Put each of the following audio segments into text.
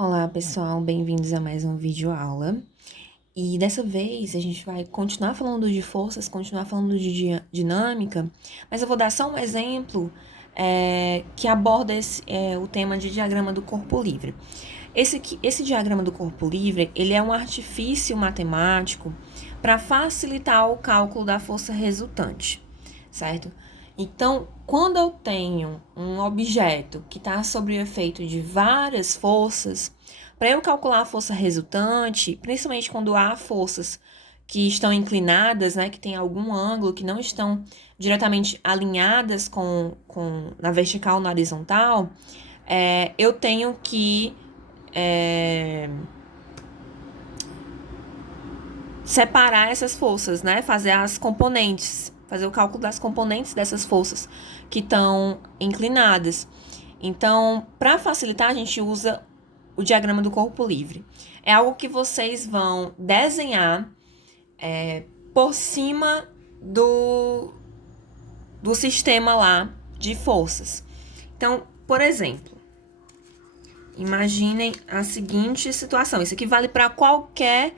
Olá, pessoal, bem-vindos a mais um vídeo aula. E dessa vez a gente vai continuar falando de forças, continuar falando de dinâmica, mas eu vou dar só um exemplo que aborda o tema de diagrama do corpo livre. Esse diagrama do corpo livre, ele é um artifício matemático para facilitar o cálculo da força resultante, certo? Então, quando eu tenho um objeto que está sob o efeito de várias forças, para eu calcular a força resultante, principalmente quando há forças que estão inclinadas, né, que tem algum ângulo, que não estão diretamente alinhadas na vertical ou na horizontal, eu tenho que separar essas forças, né, fazer as componentes, fazer o cálculo das componentes dessas forças que estão inclinadas. Então, para facilitar, a gente usa o diagrama do corpo livre. É algo que vocês vão desenhar por cima do sistema lá de forças. Então, por exemplo, imaginem a seguinte situação. Isso aqui vale para qualquer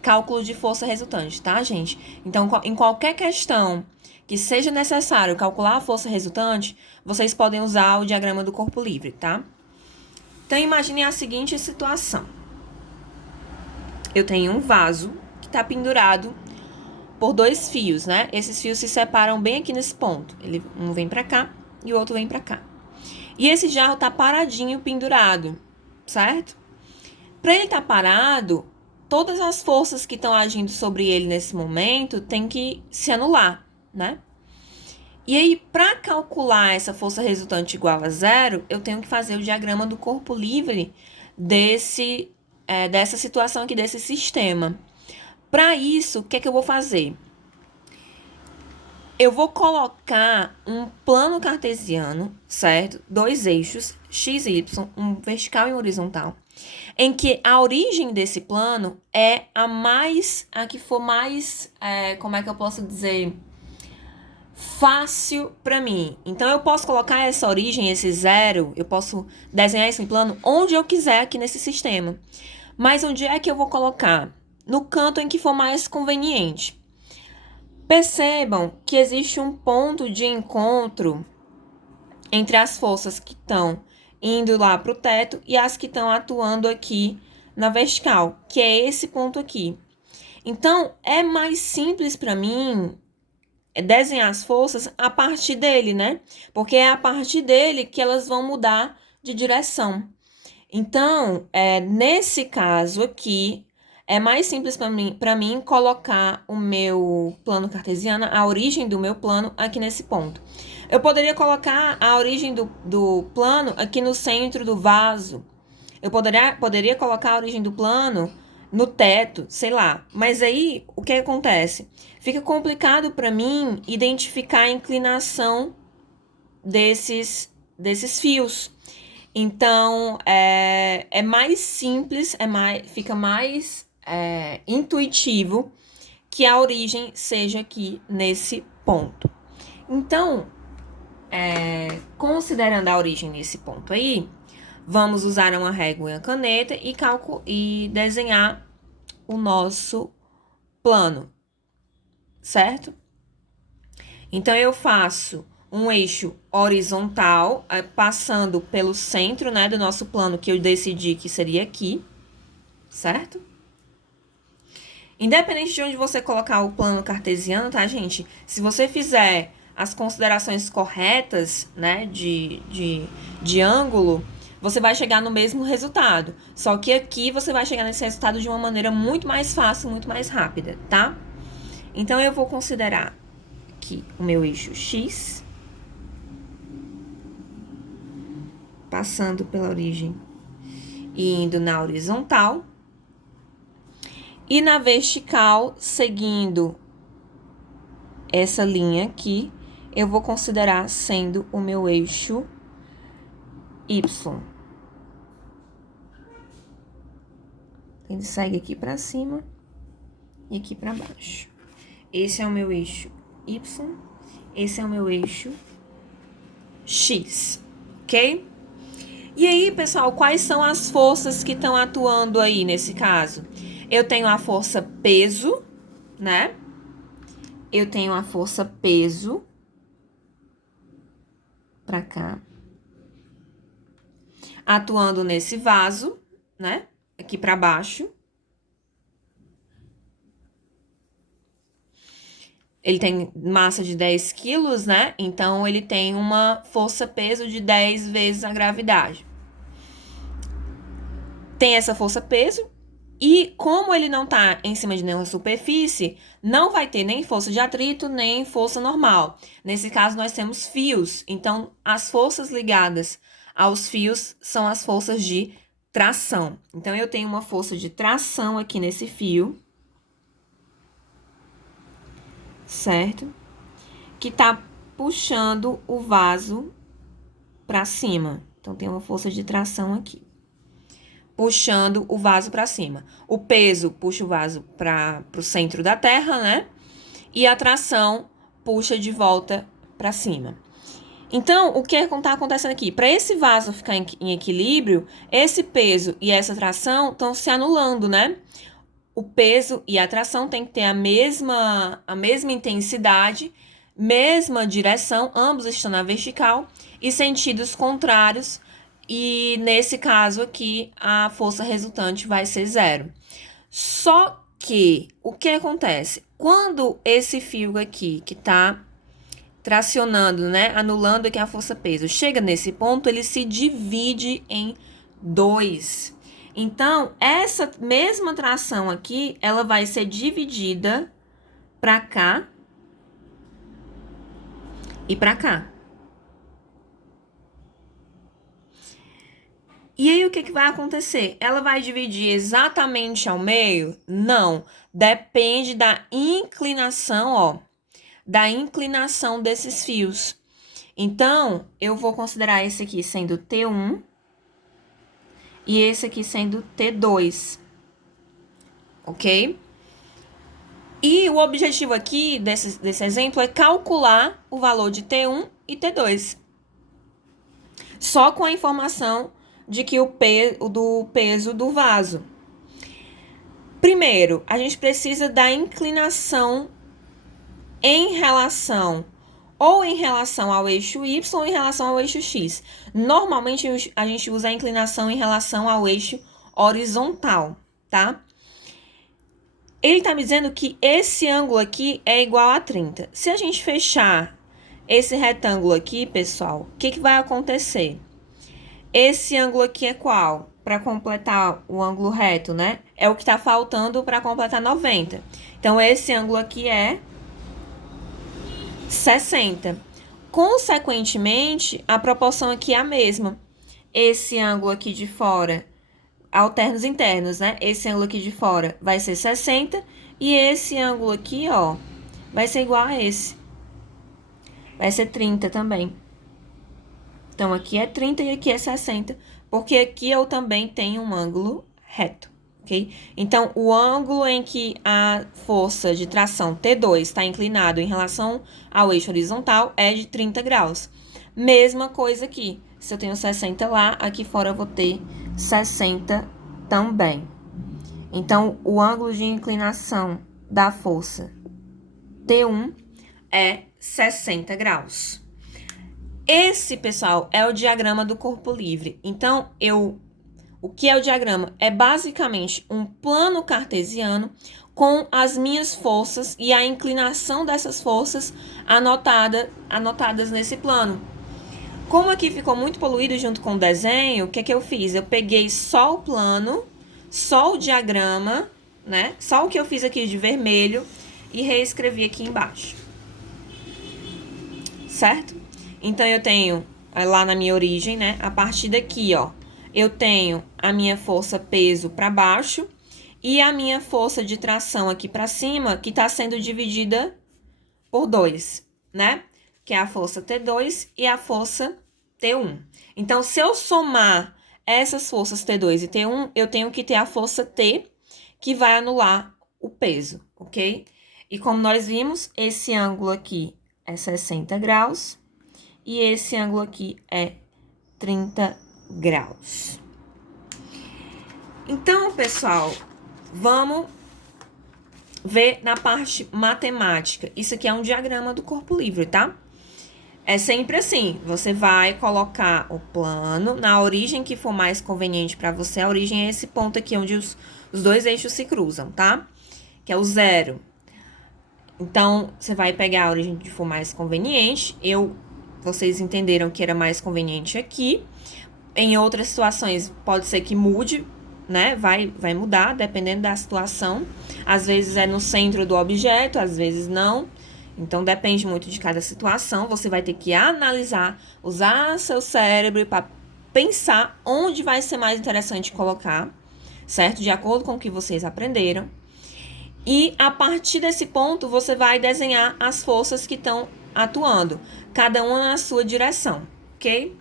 cálculo de força resultante, tá, gente? Então, em qualquer questão que seja necessário calcular a força resultante, vocês podem usar o diagrama do corpo livre, tá? Então, imagine a seguinte situação. Eu tenho um vaso que está pendurado por dois fios, né? Esses fios se separam bem aqui nesse ponto. Um vem para cá e o outro vem para cá. E esse jarro está paradinho, pendurado, certo? Para ele estar parado, todas as forças que estão agindo sobre ele nesse momento têm que se anular, né? E aí, para calcular essa força resultante igual a zero, eu tenho que fazer o diagrama do corpo livre dessa situação aqui, desse sistema. Para isso, o que é que eu vou fazer? Eu vou colocar um plano cartesiano, certo? Dois eixos, x e y, um vertical e um horizontal, em que a origem desse plano é a que for mais, como é que eu posso dizer, fácil para mim. Então, eu posso colocar essa origem, esse zero, eu posso desenhar esse plano onde eu quiser aqui nesse sistema. Mas onde é que eu vou colocar? No canto em que for mais conveniente. Percebam que existe um ponto de encontro entre as forças que estão indo lá para o teto e as que estão atuando aqui na vertical, que é esse ponto aqui. Então, é mais simples para mim desenhar as forças a partir dele, né? Porque é a partir dele que elas vão mudar de direção. Então, nesse caso aqui, é mais simples para mim colocar o meu plano cartesiano, a origem do meu plano aqui nesse ponto. Eu poderia colocar a origem do plano aqui no centro do vaso. Eu poderia colocar a origem do plano no teto, sei lá. Mas aí, o que acontece? Fica complicado para mim identificar a inclinação desses fios. Então, é mais simples, fica mais intuitivo que a origem seja aqui nesse ponto. Então, considerando a origem nesse ponto aí, vamos usar uma régua e uma caneta e desenhar o nosso plano, certo? Então, eu faço um eixo horizontal, passando pelo centro, né, do nosso plano, que eu decidi que seria aqui, certo? Independente de onde você colocar o plano cartesiano, tá, gente? Se você fizer as considerações corretas, né, de ângulo, você vai chegar no mesmo resultado. Só que aqui você vai chegar nesse resultado de uma maneira muito mais fácil, muito mais rápida, tá? Então, eu vou considerar aqui o meu eixo X, passando pela origem e indo na horizontal. E na vertical, seguindo essa linha aqui, eu vou considerar sendo o meu eixo Y. Ele segue aqui para cima e aqui para baixo. Esse é o meu eixo Y, esse é o meu eixo X, ok? E aí, pessoal, quais são as forças que estão atuando aí nesse caso? Eu tenho a força peso, né? Eu tenho a força peso pra cá, atuando nesse vaso, né? Aqui pra baixo. Ele tem massa de 10 quilos, né? Então, ele tem uma força-peso de 10 vezes a gravidade. Tem essa força-peso. E como ele não tá em cima de nenhuma superfície, não vai ter nem força de atrito, nem força normal. Nesse caso, nós temos fios. Então, as forças ligadas aos fios são as forças de tração. Então, eu tenho uma força de tração aqui nesse fio. Certo? Que tá puxando o vaso para cima. Então, tem uma força de tração aqui, puxando o vaso para cima. O peso puxa o vaso para o centro da Terra, né? E a tração puxa de volta para cima. Então, o que está acontecendo aqui? Para esse vaso ficar em equilíbrio, esse peso e essa tração estão se anulando, né? O peso e a tração têm que ter a mesma intensidade, mesma direção, ambos estão na vertical, e sentidos contrários, e nesse caso aqui, a força resultante vai ser zero. Só que, o que acontece? Quando esse fio aqui, que está tracionando, né, anulando aqui a força-peso, chega nesse ponto, ele se divide em dois. Então, essa mesma tração aqui, ela vai ser dividida para cá e para cá. E aí, o que vai acontecer? Ela vai dividir exatamente ao meio? Não. Depende da inclinação, ó, da inclinação desses fios. Então, eu vou considerar esse aqui sendo T1 e esse aqui sendo T2, ok? E o objetivo aqui desse exemplo é calcular o valor de T1 e T2. Só com a informação de que do peso do vaso. Primeiro, a gente precisa da inclinação em relação ao eixo Y ou em relação ao eixo X. Normalmente a gente usa a inclinação em relação ao eixo horizontal, tá? Ele tá me dizendo que esse ângulo aqui é igual a 30. Se a gente fechar esse retângulo aqui, pessoal, o que vai acontecer? Esse ângulo aqui é qual? Para completar o ângulo reto, né? É o que tá faltando para completar 90. Então, esse ângulo aqui é 60. Consequentemente, a proporção aqui é a mesma. Esse ângulo aqui de fora, alternos internos, né? Esse ângulo aqui de fora vai ser 60 e esse ângulo aqui, ó, vai ser igual a esse. Vai ser 30 também. Então, aqui é 30 e aqui é 60, porque aqui eu também tenho um ângulo reto, ok? Então, o ângulo em que a força de tração T2 está inclinado em relação ao eixo horizontal é de 30 graus. Mesma coisa aqui. Se eu tenho 60 lá, aqui fora eu vou ter 60 também. Então, o ângulo de inclinação da força T1 é 60 graus. Esse, pessoal, é o diagrama do corpo livre. Então, o que é o diagrama? É basicamente um plano cartesiano com as minhas forças e a inclinação dessas forças anotadas nesse plano. Como aqui ficou muito poluído junto com o desenho, o que é que eu fiz? Eu peguei só o plano, só o diagrama, né? Só o que eu fiz aqui de vermelho e reescrevi aqui embaixo. Certo? Então, eu tenho lá na minha origem, né? A partir daqui, ó, eu tenho a minha força peso para baixo e a minha força de tração aqui para cima, que está sendo dividida por 2, né? Que é a força T2 e a força T1. Então, se eu somar essas forças T2 e T1, eu tenho que ter a força T, que vai anular o peso, ok? E como nós vimos, esse ângulo aqui é 60 graus e esse ângulo aqui é 30 graus. Então, pessoal, vamos ver na parte matemática. Isso aqui é um diagrama do corpo livre, tá? É sempre assim, você vai colocar o plano na origem que for mais conveniente para você. A origem é esse ponto aqui, onde os dois eixos se cruzam, tá? Que é o 0. Então, você vai pegar a origem que for mais conveniente. Vocês entenderam que era mais conveniente aqui. Em outras situações, pode ser que mude, né? Vai mudar, dependendo da situação. Às vezes é no centro do objeto, às vezes não. Então, depende muito de cada situação. Você vai ter que analisar, usar seu cérebro para pensar onde vai ser mais interessante colocar, certo? De acordo com o que vocês aprenderam. E, a partir desse ponto, você vai desenhar as forças que estão atuando, cada uma na sua direção, ok?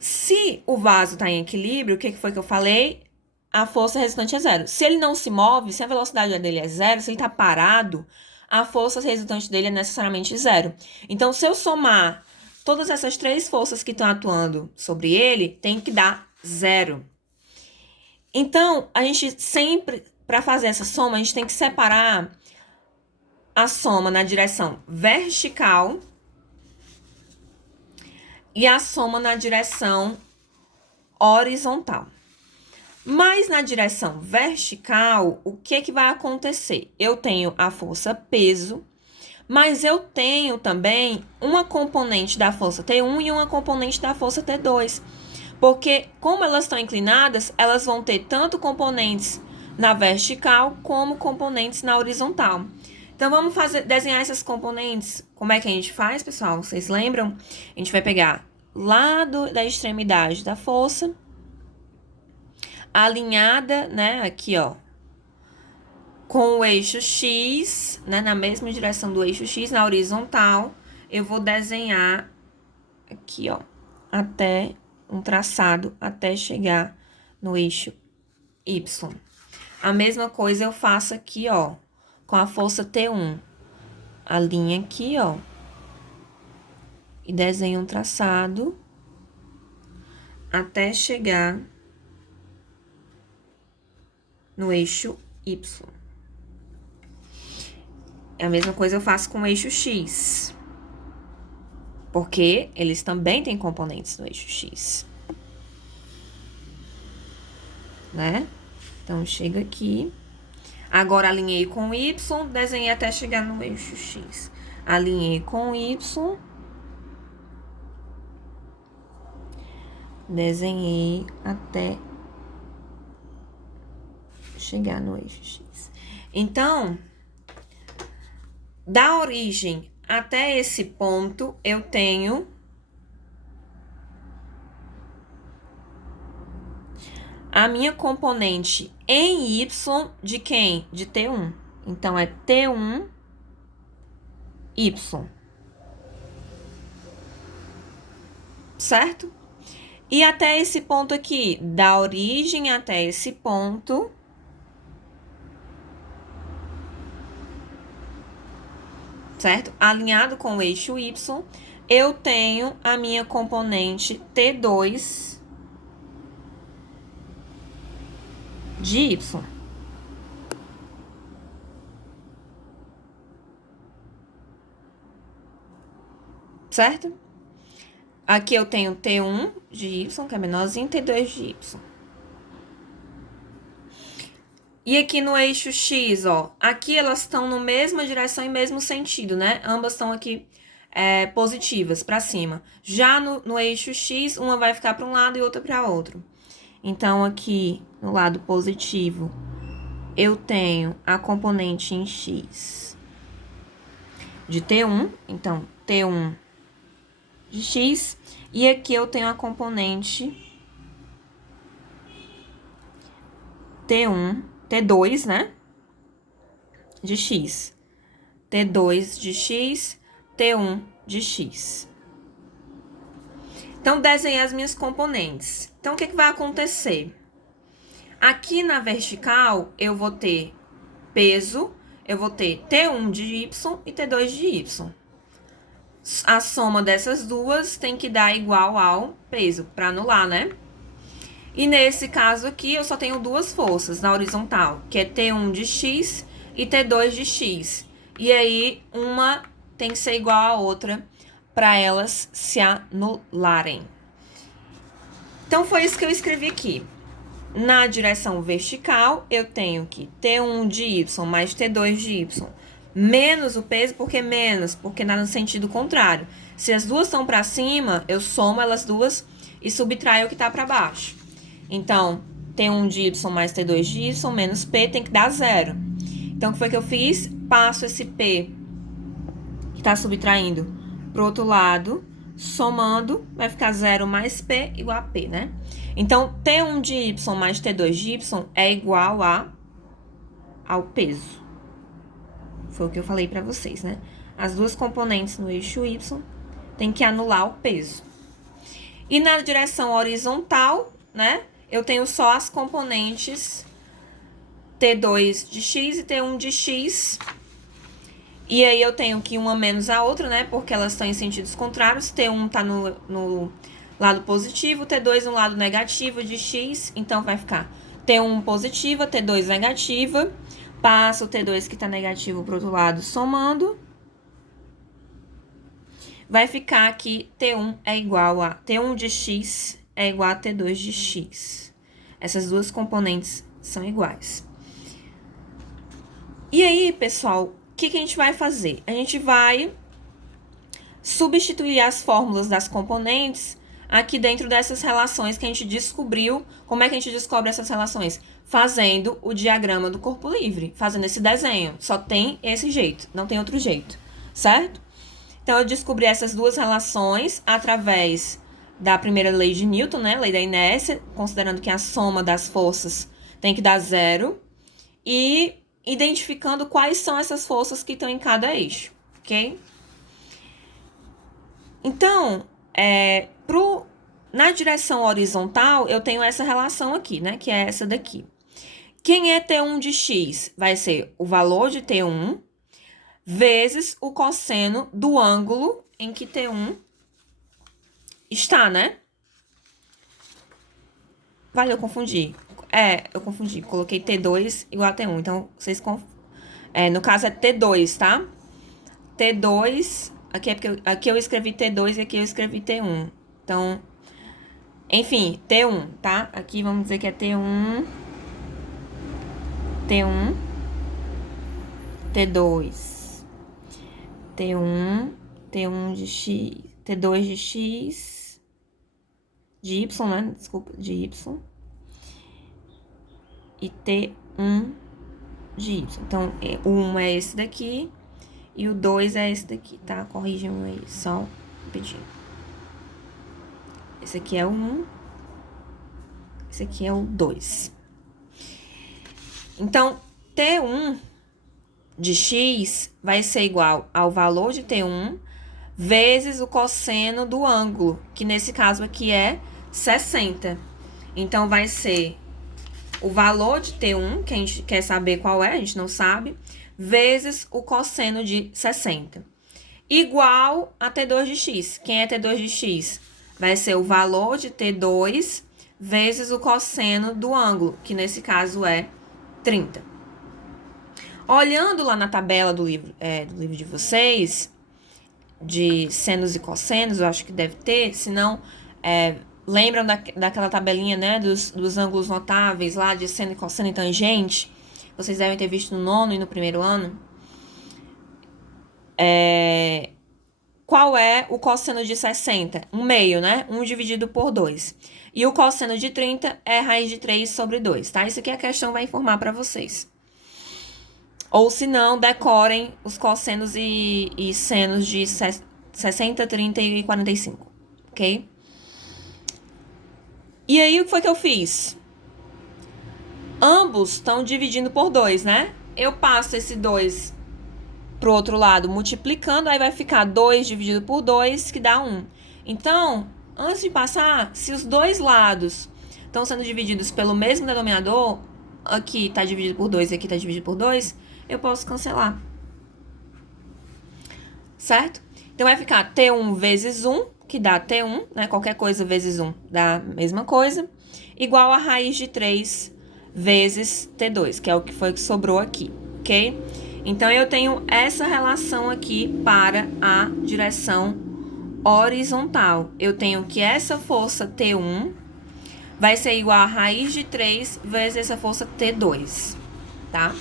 Se o vaso está em equilíbrio, o que foi que eu falei? A força resultante é 0. Se ele não se move, se a velocidade dele é 0, se ele está parado, a força resultante dele é necessariamente 0. Então, se eu somar todas essas 3 forças que estão atuando sobre ele, tem que dar 0. Então, a gente sempre, para fazer essa soma, a gente tem que separar a soma na direção vertical e a soma na direção horizontal. Mas na direção vertical, o que vai acontecer? Eu tenho a força peso, mas eu tenho também uma componente da força T1 e uma componente da força T2. Porque, como elas estão inclinadas, elas vão ter tanto componentes na vertical como componentes na horizontal. Então, vamos desenhar essas componentes. Como é que a gente faz, pessoal? Vocês lembram? A gente vai pegar lá da extremidade da força, alinhada, né, aqui, ó, com o eixo X, né, na mesma direção do eixo X, na horizontal, eu vou desenhar aqui, ó, até um traçado, até chegar no eixo Y. A mesma coisa eu faço aqui, ó, com a força T1. A linha aqui, ó, e desenho um traçado até chegar no eixo Y. A mesma coisa eu faço com o eixo X, porque eles também têm componentes no eixo X, né? Então, chega aqui. Agora, alinhei com o Y, desenhei até chegar no eixo X. Alinhei com o Y, desenhei até chegar no eixo X. Então, da origem até esse ponto, eu tenho a minha componente em Y de quem? De T1. Então, é T1, Y. Certo? E até esse ponto aqui, da origem até esse ponto, certo? Alinhado com o eixo Y, eu tenho a minha componente T2 de Y. Certo? Aqui eu tenho T1 de Y, que é menorzinho, T2 de Y. E aqui no eixo X, ó, aqui elas estão na mesma direção e mesmo sentido, né? Ambas estão aqui positivas, para cima. Já no eixo X, uma vai ficar para um lado e outra para outro. Então, aqui no lado positivo, eu tenho a componente em X de T1, então, T1 de X. E aqui eu tenho a componente T2, né? De X. T2 de X, T1 de X. Então, desenhei as minhas componentes. Então, o que vai acontecer? Aqui na vertical, eu vou ter peso, eu vou ter T1 de Y e T2 de Y. a soma dessas duas tem que dar igual ao peso, para anular, né? E nesse caso aqui, eu só tenho duas forças na horizontal, que é T1 de X e T2 de X. E aí, uma tem que ser igual à outra para elas se anularem. Então, foi isso que eu escrevi aqui. Na direção vertical, eu tenho que T1 de Y mais T2 de Y menos o peso, porque menos? Porque dá no sentido contrário. Se as duas estão para cima, eu somo elas duas e subtraio o que está para baixo. Então, T1 de Y mais T2 de Y menos P tem que dar zero. Então, o que foi que eu fiz? Passo esse P, que está subtraindo, para o outro lado, somando, vai ficar 0 mais P igual a P, né? Então, T1 de Y mais T2 de Y é igual ao peso. Foi o que eu falei para vocês, né? As duas componentes no eixo Y tem que anular o peso. E na direção horizontal, né? Eu tenho só as componentes T2 de X e T1 de X. E aí eu tenho que uma menos a outra, né? Porque elas estão em sentidos contrários. T1 tá no lado positivo, T2 no lado negativo de X. Então, vai ficar T1 positiva, T2 negativa. Passa o T2 que tá negativo pro outro lado, somando. Vai ficar aqui T1 é igual a T1 de X é igual a T2 de X. Essas duas componentes são iguais. E aí, pessoal, o que a gente vai fazer? A gente vai substituir as fórmulas das componentes aqui dentro dessas relações que a gente descobriu. Como é que a gente descobre essas relações? Fazendo o diagrama do corpo livre, fazendo esse desenho. Só tem esse jeito, não tem outro jeito, certo? Então, eu descobri essas duas relações através da primeira lei de Newton, né? Lei da inércia, considerando que a soma das forças tem que dar zero. E identificando quais são essas forças que estão em cada eixo, ok? Então, na direção horizontal, eu tenho essa relação aqui, né? Que é essa daqui. Quem é T1 de X? Vai ser o valor de T1 vezes o cosseno do ângulo em que T1 está, né? Vale, eu confundi. Eu confundi. Coloquei T2 igual a T1. Então, vocês no caso é T2, tá? T2... Aqui é porque aqui eu escrevi T2 e aqui eu escrevi T1. Então, enfim, T1, tá? Aqui vamos dizer que é T1, T1, T2, T1, T1 de X, T2 de X, de Y, né? Desculpa, de Y. E T1 de Y. Então, o 1 é esse daqui e o 2 é esse daqui, tá? Corrijam aí, só pedindo. Esse aqui é o 1, esse aqui é o 2. Então, T1 de X vai ser igual ao valor de T1 vezes o cosseno do ângulo, que nesse caso aqui é 60. Então, vai ser o valor de T1, que a gente quer saber qual é, a gente não sabe, vezes o cosseno de 60. Igual a T2 de X. Quem é T2 de X? Vai ser o valor de T2 vezes o cosseno do ângulo, que nesse caso é 30. Olhando lá na tabela do livro de vocês, de senos e cossenos, eu acho que deve ter, se não, lembram daquela tabelinha, né, dos ângulos notáveis lá, de seno e cosseno e tangente? Vocês devem ter visto no nono e no primeiro ano. Qual é o cosseno de 60? 1/2, né? 1 dividido por 2. E o cosseno de 30 é raiz de 3 sobre 2, tá? Isso aqui a questão vai informar para vocês. Ou se não, decorem os cossenos e senos de 60, 30 e 45, ok? E aí, o que foi que eu fiz? Ambos estão dividindo por 2, né? Eu passo esse 2 pro outro lado multiplicando, aí vai ficar 2 dividido por 2, que dá 1. Então, antes de passar, se os dois lados estão sendo divididos pelo mesmo denominador, aqui está dividido por 2 e aqui está dividido por 2, eu posso cancelar. Certo? Então, vai ficar T1 vezes 1, que dá T1, né? Qualquer coisa vezes 1 dá a mesma coisa, igual a raiz de 3 vezes T2, que é o que foi que sobrou aqui, ok? Então, eu tenho essa relação aqui para a direção horizontal. Eu tenho que essa força T1 vai ser igual a raiz de 3 vezes essa força T2, tá?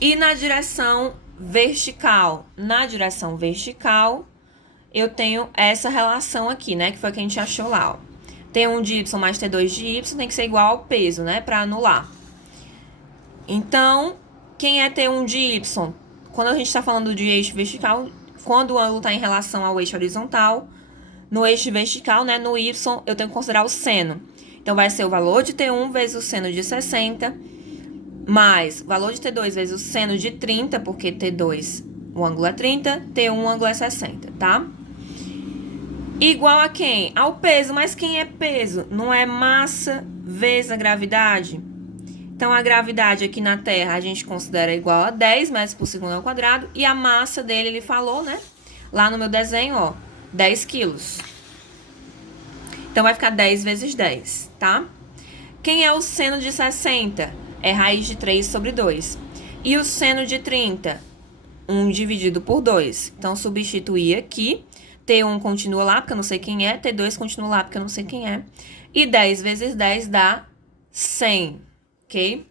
E na direção vertical? Na direção vertical, eu tenho essa relação aqui, né? Que foi a que a gente achou lá, ó. T1 de Y mais T2 de Y tem que ser igual ao peso, né? Para anular. Então, quem é T1 de Y? Quando a gente está falando de eixo vertical, quando o ângulo está em relação ao eixo horizontal, no eixo vertical, né? No Y, eu tenho que considerar o seno. Então, vai ser o valor de T1 vezes o seno de 60, mais o valor de T2 vezes o seno de 30, porque T2, o ângulo é 30, T1, o ângulo é 60, tá? Igual a quem? Ao peso. Mas quem é peso? Não é massa vezes a gravidade? Então, a gravidade aqui na Terra a gente considera igual a 10 metros por segundo ao quadrado. E a massa dele, ele falou, né? Lá no meu desenho, ó, 10 quilos. Então, vai ficar 10 vezes 10, tá? Quem é o seno de 60? É raiz de 3 sobre 2. E o seno de 30? 1 dividido por 2. Então, substituir aqui. T1 continua lá, porque eu não sei quem é. T2 continua lá, porque eu não sei quem é. E 10 vezes 10 dá 100, ok?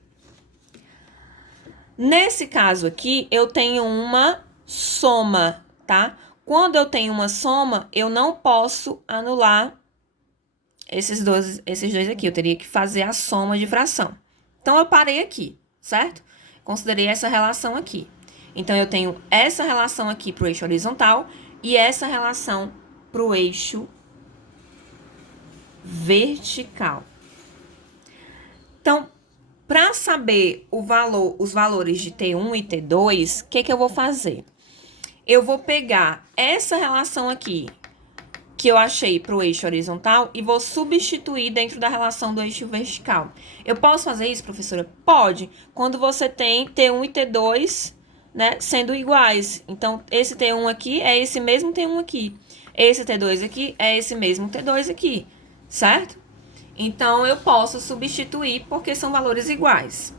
Nesse caso aqui, eu tenho uma soma, tá? Quando eu tenho uma soma, eu não posso anular esses dois aqui. Eu teria que fazer a soma de fração. Então, eu parei aqui, certo? Considerei essa relação aqui. Então, eu tenho essa relação aqui para o eixo horizontal e essa relação para o eixo vertical. Então, para saber os valores de T1 e T2, o que eu vou fazer? Eu vou pegar essa relação aqui, que eu achei para o eixo horizontal, e vou substituir dentro da relação do eixo vertical. Eu posso fazer isso, professora? Pode. Quando você tem T1 e T2, né, sendo iguais. Então, esse T1 aqui é esse mesmo T1 aqui. Esse T2 aqui é esse mesmo T2 aqui, certo? Então, eu posso substituir porque são valores iguais.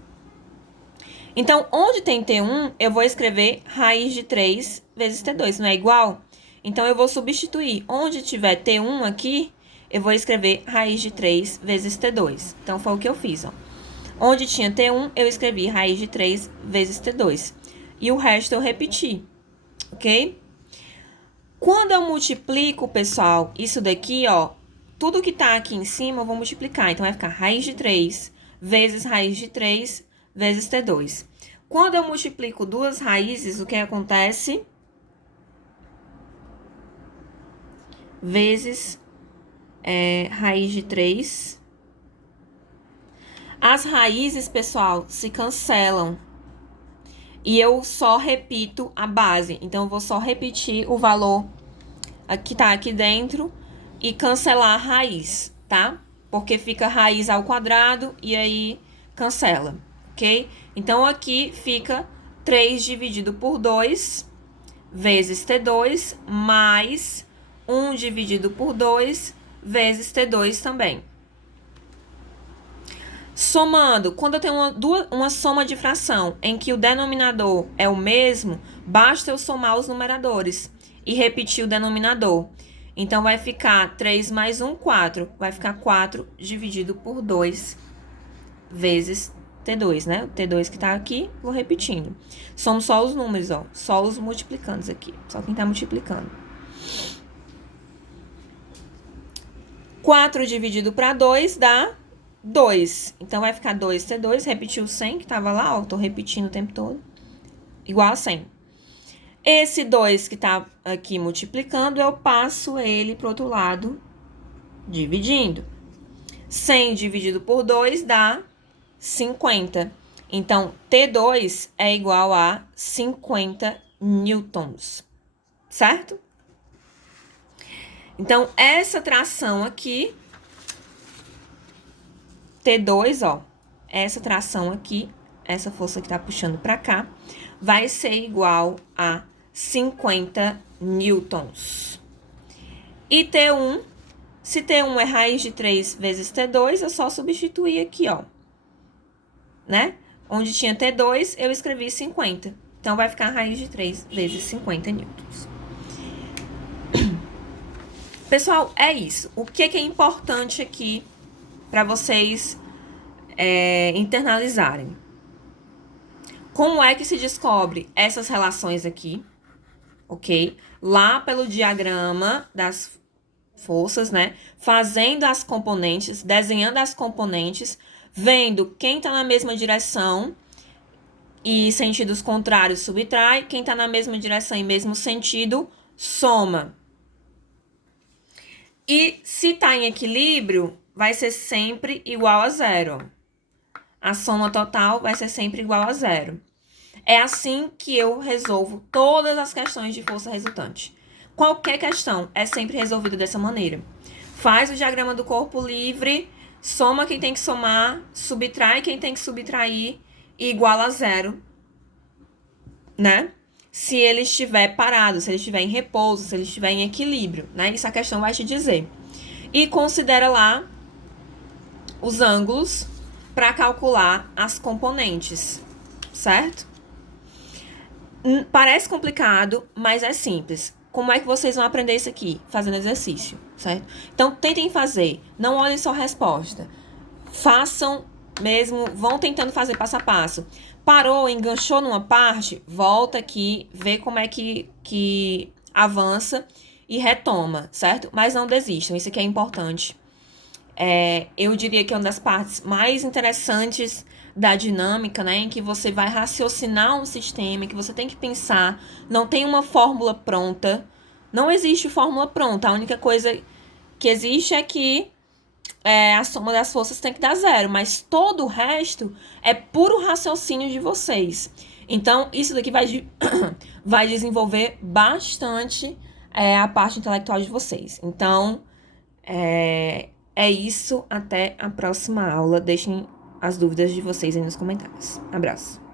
Então, onde tem T1, eu vou escrever raiz de 3 vezes T2, não é igual? Então, eu vou substituir. Onde tiver T1 aqui, eu vou escrever raiz de 3 vezes T2. Então, foi o que eu fiz, ó. Onde tinha T1, eu escrevi raiz de 3 vezes T2. E o resto eu repeti, ok? Quando eu multiplico, pessoal, isso daqui, ó, tudo que tá aqui em cima eu vou multiplicar. Então, vai ficar raiz de 3 vezes raiz de 3 vezes T2. Quando eu multiplico duas raízes, o que acontece? Vezes raiz de 3. As raízes, pessoal, se cancelam. E eu só repito a base. Então, eu vou só repetir o valor que tá aqui dentro e cancelar a raiz, tá? Porque fica raiz ao quadrado e aí cancela, ok? Então, aqui fica 3 dividido por 2 vezes T2 mais 1 dividido por 2 vezes T2 também. Somando, quando eu tenho uma soma de fração em que o denominador é o mesmo, basta eu somar os numeradores e repetir o denominador. Então, vai ficar 3 mais 1, 4. Vai ficar 4 dividido por 2 vezes T2, né? O T2 que tá aqui, vou repetindo. Somos só os números, ó. Só os multiplicandos aqui. Só quem tá multiplicando. 4 dividido para 2 dá 2. Então, vai ficar 2T2. Repetiu o 100 que tava lá, ó. Tô repetindo o tempo todo. Igual a 100. Esse 2 que tá aqui multiplicando, eu passo ele pro outro lado, dividindo. 100 dividido por 2 dá 50. Então, T2 é igual a 50 newtons, certo? Então, essa tração aqui, T2, ó, essa tração aqui, essa força que tá puxando pra cá, vai ser igual a 50 newtons. E T1, se T1 é raiz de 3 vezes T2, é só substituir aqui, ó. Né? Onde tinha T2, eu escrevi 50. Então, vai ficar raiz de 3 vezes 50 newtons. Pessoal, é isso. O que é importante aqui para vocês internalizarem? Como é que se descobre essas relações aqui? Ok? Lá pelo diagrama das forças, né? Fazendo as componentes, desenhando as componentes, vendo quem tá na mesma direção e sentidos contrários subtrai, quem tá na mesma direção e mesmo sentido soma. E se tá em equilíbrio, vai ser sempre igual a zero. A soma total vai ser sempre igual a zero. É assim que eu resolvo todas as questões de força resultante. Qualquer questão é sempre resolvida dessa maneira. Faz o diagrama do corpo livre, soma quem tem que somar, subtrai quem tem que subtrair e iguala a zero, né? Se ele estiver parado, se ele estiver em repouso, se ele estiver em equilíbrio, né? Isso a questão vai te dizer. E considera lá os ângulos para calcular as componentes, certo? Parece complicado, mas é simples. Como é que vocês vão aprender isso aqui? Fazendo exercício, certo? Então, tentem fazer. Não olhem só a resposta. Façam mesmo, vão tentando fazer passo a passo. Parou, enganchou numa parte, volta aqui, vê como é que avança e retoma, certo? Mas não desistam, isso aqui é importante. Eu diria que é uma das partes mais interessantes da dinâmica, né? Em que você vai raciocinar um sistema, que você tem que pensar, não tem uma fórmula pronta. Não existe fórmula pronta. A única coisa que existe é que a soma das forças tem que dar zero, mas todo o resto é puro raciocínio de vocês. Então, isso daqui vai desenvolver bastante a parte intelectual de vocês. Então, é isso. Até a próxima aula. Deixem as dúvidas de vocês aí nos comentários. Abraço.